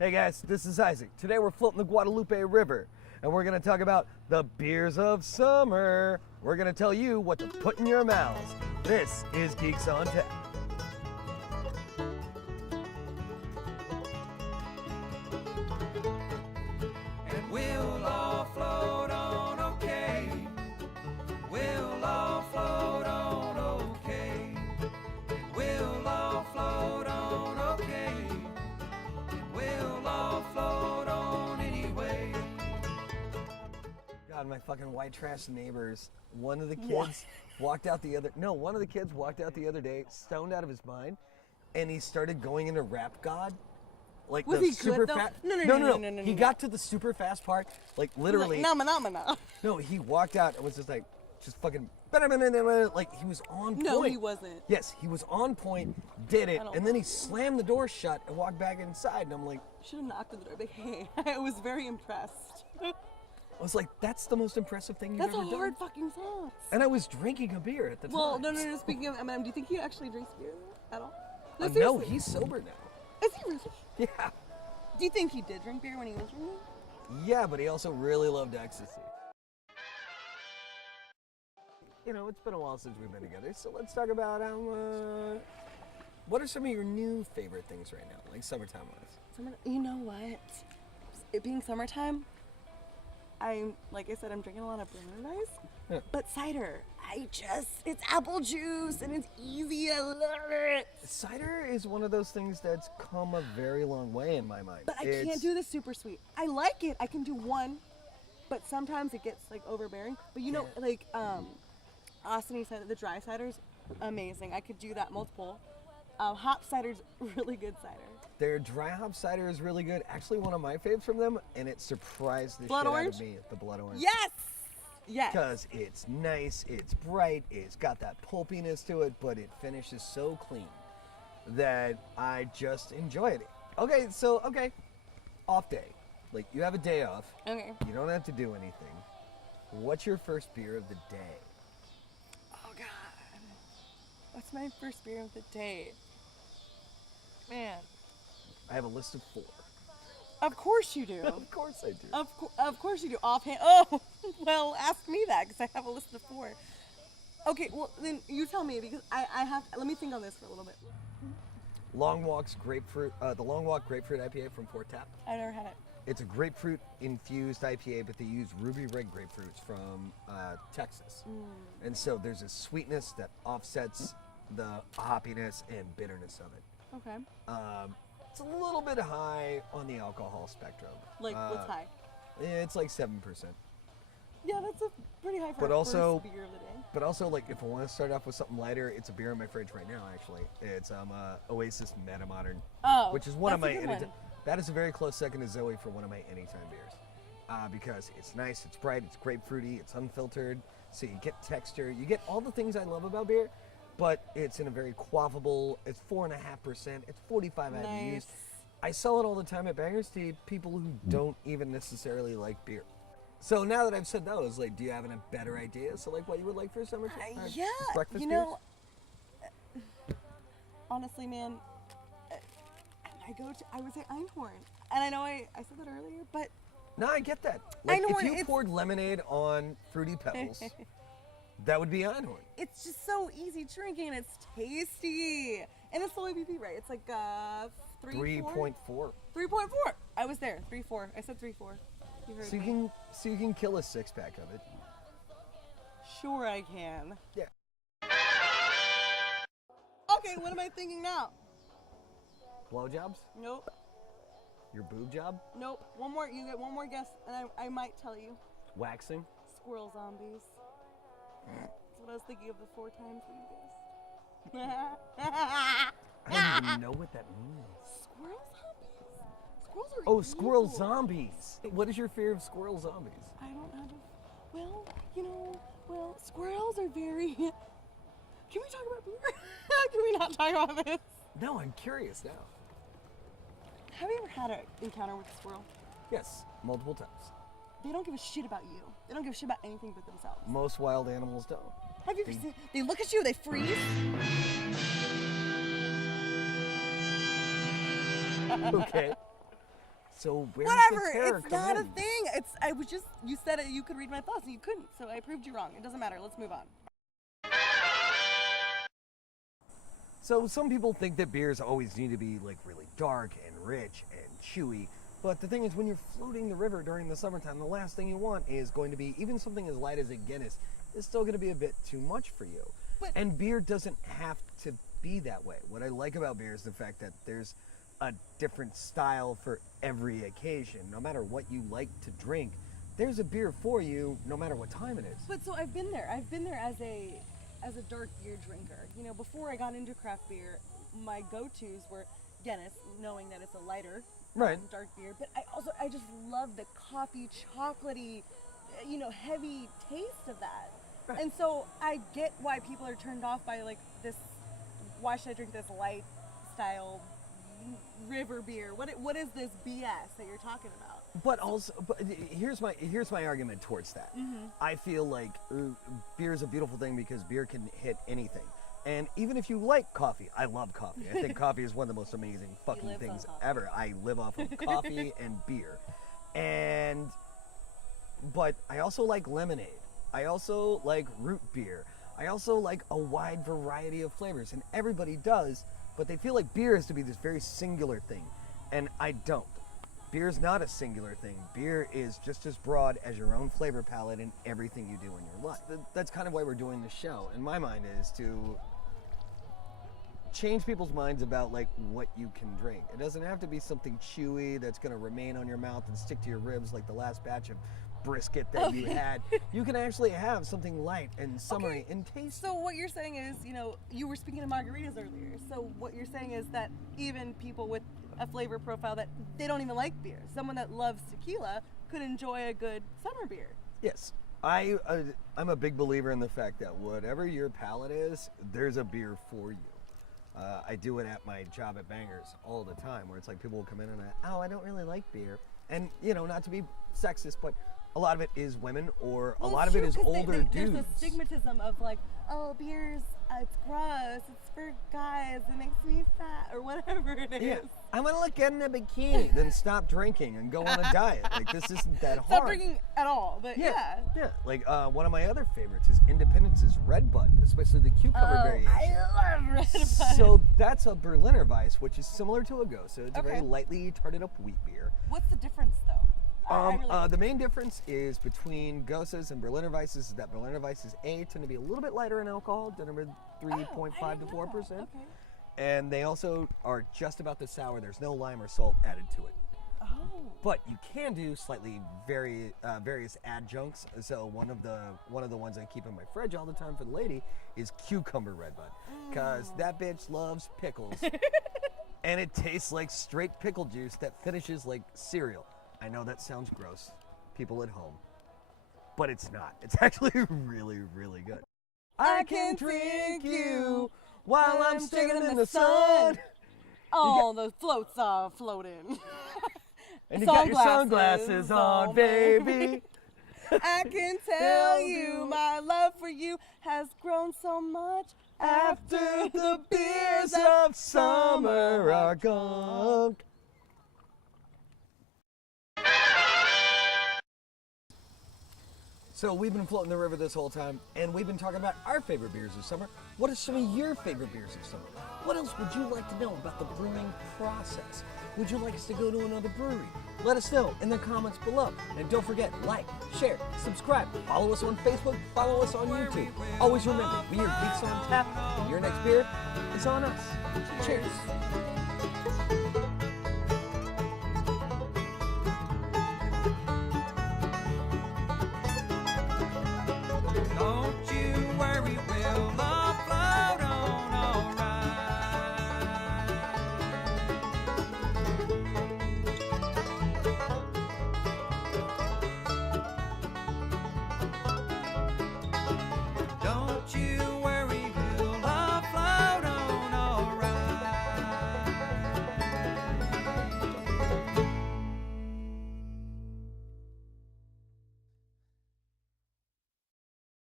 Hey guys, this is Isaac. Today we're floating the Guadalupe River, and we're going to talk about the beers of summer. We're going to tell you what to put in your mouths. This is Geeks on Tap. And we'll all float on okay. We'll all float on okay. We'll all float on okay. We'll all float on anyway. God, my fucking white trash neighbors. One of the kids walked out the other. No, one of the kids walked out the other day, stoned out of his mind, and he started going into rap god. Like Was the he super good, though? fast. No. He got to the super fast part, like literally. Like, No, he walked out and was just like, just fucking. Like he was on point. No, he wasn't. Yes, he was on point, did it, I don't and then he slammed the door shut and walked back inside. And I'm like, Should have knocked on the door. Like, hey, I was very impressed. I was like, that's the most impressive thing you've That's ever a done. hard fucking song. And I was drinking a beer at the time. Well, no. Speaking of Eminem, do you think he actually drinks beer at all? No, seriously. he's sober now. Is he really? Yeah. Do you think he did drink beer when he was drinking? Yeah, but he also really loved ecstasy. You know, it's been a while since we've been together, so let's talk about what are some of your new favorite things right now, like summertime wise? You know what? It being summertime, like I said, I'm drinking a lot of Mermaid ice. Yeah. But cider, it's apple juice and it's easy. I love it. Cider is one of those things that's come a very long way in my mind. But I can't do the super sweet. I like it. I can do one, but sometimes it gets like overbearing. But you know, like Austin said, the dry cider's amazing. I could do that multiple. Hop cider's really good cider. Their dry hop cider is really good. Actually, one of my faves from them, and it surprised the Blood shit orange? out of me. The blood orange. Yes. Because it's nice, it's bright, it's got that pulpiness to it, but it finishes so clean that I just enjoy it. Okay, off day. Like, you have a day off. Okay. You don't have to do anything. What's your first beer of the day? Oh God. What's my first beer of the day? Man. I have a list of 4. Of course you do. Of course I do. Of course you do. Offhand. Oh, well, ask me that because I have a list of 4. Okay, well then you tell me because I have. Let me think on this for a little bit. Long Walk's grapefruit. The Long Walk grapefruit IPA from Fort Tapp. I never had it. It's a grapefruit infused IPA, but they use ruby red grapefruits from Texas, and so there's a sweetness that offsets the hoppiness and bitterness of it. Okay. It's a little bit high on the alcohol spectrum. Like what's high? It's like 7%. Yeah, that's a pretty high for But a also- first beer of the day. But also, like, if I want to start off with something lighter, it's a beer in my fridge right now. Actually, it's Oasis Meta Modern, Oh, which is one of my. that's a good one. That is a very close second to Zoe for one of my anytime beers, because it's nice, it's bright, it's grapefruity, it's unfiltered, so you get texture, you get all the things I love about beer, but it's in a very quaffable. It's 4.5%. It's 45 IBUs. Nice. I sell it all the time at Bangers to people who don't even necessarily like beer. So now that I've said those, like, do you have a better idea? So, like, what you would like for summertime? Yeah, breakfast you know, honestly, man, I would say Einhorn. And I know I said that earlier, but No, I get that. Like, Einhorn, if you it's- poured lemonade on Fruity Pebbles, that would be Einhorn. it's just so easy drinking and it's tasty. And it's low ABV, right? It's like 3.4. 3.4. I was there. 3.4. I said 3.4. You heard me. So you can kill a 6-pack of it. Sure I can. Yeah. Okay, what am I thinking now? Blowjobs? Nope. Your boob job? Nope. One more. You get one more guess, and I might tell you. Waxing? Squirrel zombies. That's what I was thinking of the 4 times that you guessed. I don't even know what that means. Squirrel zombies? Squirrels are Oh, squirrel evil. zombies. What is your fear of squirrel zombies? I don't have a... Well, you know, squirrels are very... Can we talk about beer? Can we not talk about this? No, I'm curious now. Have you ever had an encounter with a squirrel? Yes, multiple times. They don't give a shit about you. They don't give a shit about anything but themselves. Most wild animals don't. Have you ever seen... They look at you, they freeze. Okay. So where's Whatever, the terror it's come not a in? thing. I was just, you said it, you could read my thoughts, and you couldn't, so I proved you wrong. It doesn't matter. Let's move on. So some people think that beers always need to be like really dark and rich and chewy. But the thing is, when you're floating the river during the summertime, the last thing you want is going to be, even something as light as a Guinness is still going to be a bit too much for you. But- and beer doesn't have to be that way. What I like about beer is the fact that there's a different style for every occasion. No matter what you like to drink, there's a beer for you no matter what time it is. But so I've been there. I've been there as a dark beer drinker. You know, before I got into craft beer, my go-tos were Guinness, knowing that it's a lighter Right. dark beer. But I just love the coffee, chocolatey, you know, heavy taste of that. Right. And so I get why people are turned off by like this. Why should I drink this light style river beer? What is this BS that you're talking about? But also, here's my argument towards that. Mm-hmm. I feel like beer is a beautiful thing because beer can hit anything. And even if you like coffee, I love coffee. I think coffee is one of the most amazing fucking lives things on coffee. ever. I live off of coffee and beer. But I also like lemonade. I also like root beer. I also like a wide variety of flavors, and everybody does, but they feel like beer has to be this very singular thing, and I don't. Beer is not a singular thing. Beer is just as broad as your own flavor palette in everything you do in your life. That's kind of why we're doing this show, in my mind, is to change people's minds about like what you can drink. It doesn't have to be something chewy that's going to remain on your mouth and stick to your ribs like the last batch of brisket that you had. You can actually have something light and summery and tasty. So what you're saying is, you know, you were speaking of margaritas earlier. So what you're saying is that even people with a flavor profile that they don't even like beer, someone that loves tequila could enjoy a good summer beer. Yes. I'm a big believer in the fact that whatever your palate is, there's a beer for you. I do it at my job at Bangers all the time, where it's like people will come in and I don't really like beer. And, you know, not to be sexist, but a lot of it is women, or a lot of it is older dudes. There's a stigmatism of like, oh, beer's, it's gross, it's for guys, it makes me fat, or whatever it is. Yeah, I want to look good in a bikini. Then stop drinking and go on a diet. Like, this isn't that hard. Stop drinking at all, but yeah. Yeah. Like, one of my other favorites is Independence's Red Bud, especially the cucumber variation. I love Red Bud. So that's a Berliner Weiss, which is similar to a Gose. It's a very Okay. lightly tarted up wheat beer. What's the difference though? I really The main difference is between Goses and Berliner Weisses is that Berliner Weisses tend to be a little bit lighter in alcohol, than 3.5 to 4%. Okay. And they also are just about the sour. There's no lime or salt added to it. Oh. But you can do slightly various adjuncts. So one of the ones I keep in my fridge all the time for the lady is cucumber Red Bud, because that bitch loves pickles, and it tastes like straight pickle juice that finishes like cereal. I know that sounds gross, people at home, but it's not. It's actually really, really good. I can drink you while I'm standing in the sun. Oh, the floats are floating. And you got your sunglasses on, baby. I can tell you my love for you has grown so much After the beers of summer are gone. So we've been floating the river this whole time, and we've been talking about our favorite beers of summer. What are some of your favorite beers of summer? What else would you like to know about the brewing process? Would you like us to go to another brewery? Let us know in the comments below. And don't forget, like, share, subscribe, follow us on Facebook, follow us on YouTube. Always remember, we are Geeks on Tap, and your next beer is on us. Cheers.